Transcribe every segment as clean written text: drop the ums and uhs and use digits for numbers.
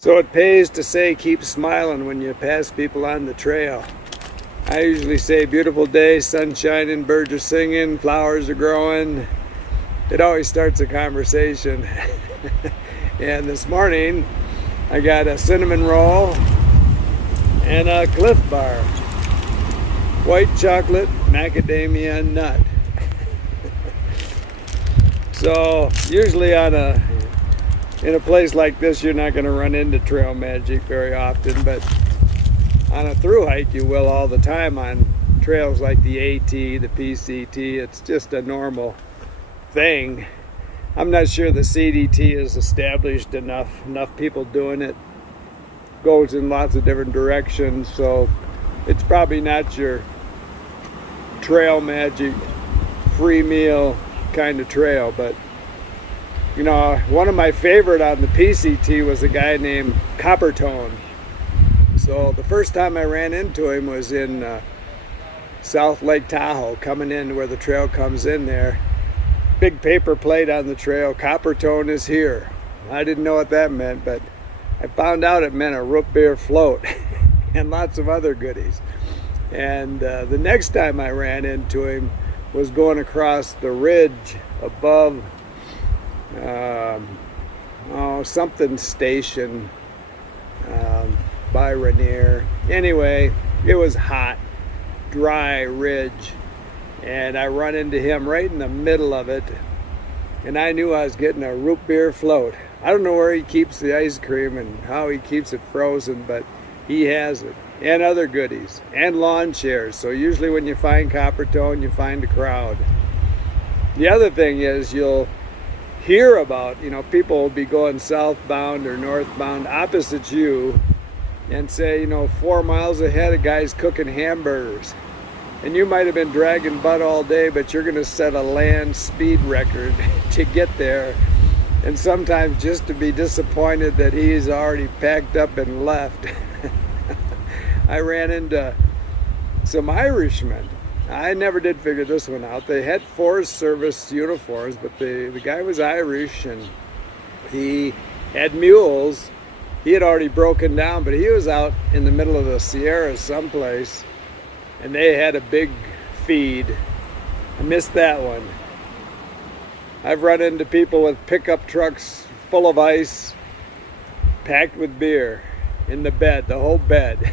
So it pays to say keep smiling when you pass people on the trail. I usually say beautiful day, sun shining, birds are singing, flowers are growing. It always starts a conversation. And this morning I got a cinnamon roll and a Cliff Bar. White chocolate macadamia nut. So usually in a place like this, you're not going to run into trail magic very often, but on a thru hike you will all the time on trails like the AT, the PCT. It's just a normal thing. I'm not sure the CDT is established enough people doing it. Goes in lots of different directions, so it's probably not your trail magic free meal kind of trail. But you know, one of my favorite on the PCT was a guy named Coppertone. So the first time I ran into him was in South Lake Tahoe, coming in where the trail comes in there. Big paper plate on the trail, Coppertone is here. I didn't know what that meant, but I found out it meant a root beer float and lots of other goodies. And the next time I ran into him was going across the ridge above something station by Rainier. Anyway, it was hot, dry ridge, and I run into him right in the middle of it, and I knew I was getting a root beer float. I don't know where he keeps the ice cream and how he keeps it frozen, but he has it, and other goodies, and lawn chairs. So usually when you find Coppertone, you find a crowd. The other thing is you'll hear about, you know, people will be going southbound or northbound opposite you and say, you know, 4 miles ahead a guy's cooking hamburgers, and you might have been dragging butt all day, but you're going to set a land speed record to get there, and sometimes just to be disappointed that he's already packed up and left. I ran into some Irishmen. I never did figure this one out. They had Forest Service uniforms, but the guy was Irish, and he had mules. He had already broken down, but he was out in the middle of the Sierras someplace, and they had a big feed. I missed that one. I've run into people with pickup trucks full of ice, packed with beer in the bed, the whole bed.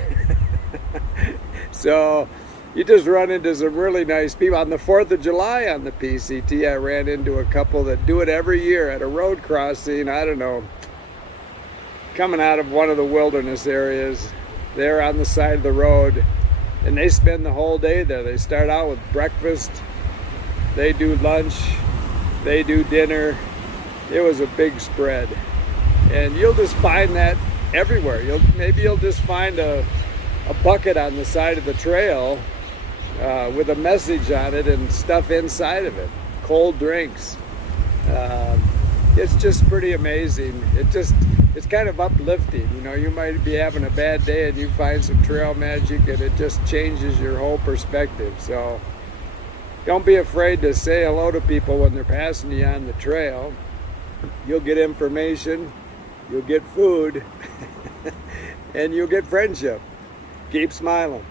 So you just run into some really nice people. On the 4th of July on the PCT, I ran into a couple that do it every year at a road crossing, I don't know, coming out of one of the wilderness areas. They're on the side of the road, and they spend the whole day there. They start out with breakfast, they do lunch, they do dinner. It was a big spread. And you'll just find that everywhere. Maybe you'll just find a bucket on the side of the trail with a message on it and stuff inside of it, cold drinks. It's just pretty amazing. It's kind of uplifting. You know, you might be having a bad day and you find some trail magic, and it just changes your whole perspective. So don't be afraid to say hello to people when they're passing you on the trail. You'll get information, you'll get food, and you'll get friendship. Keep smiling.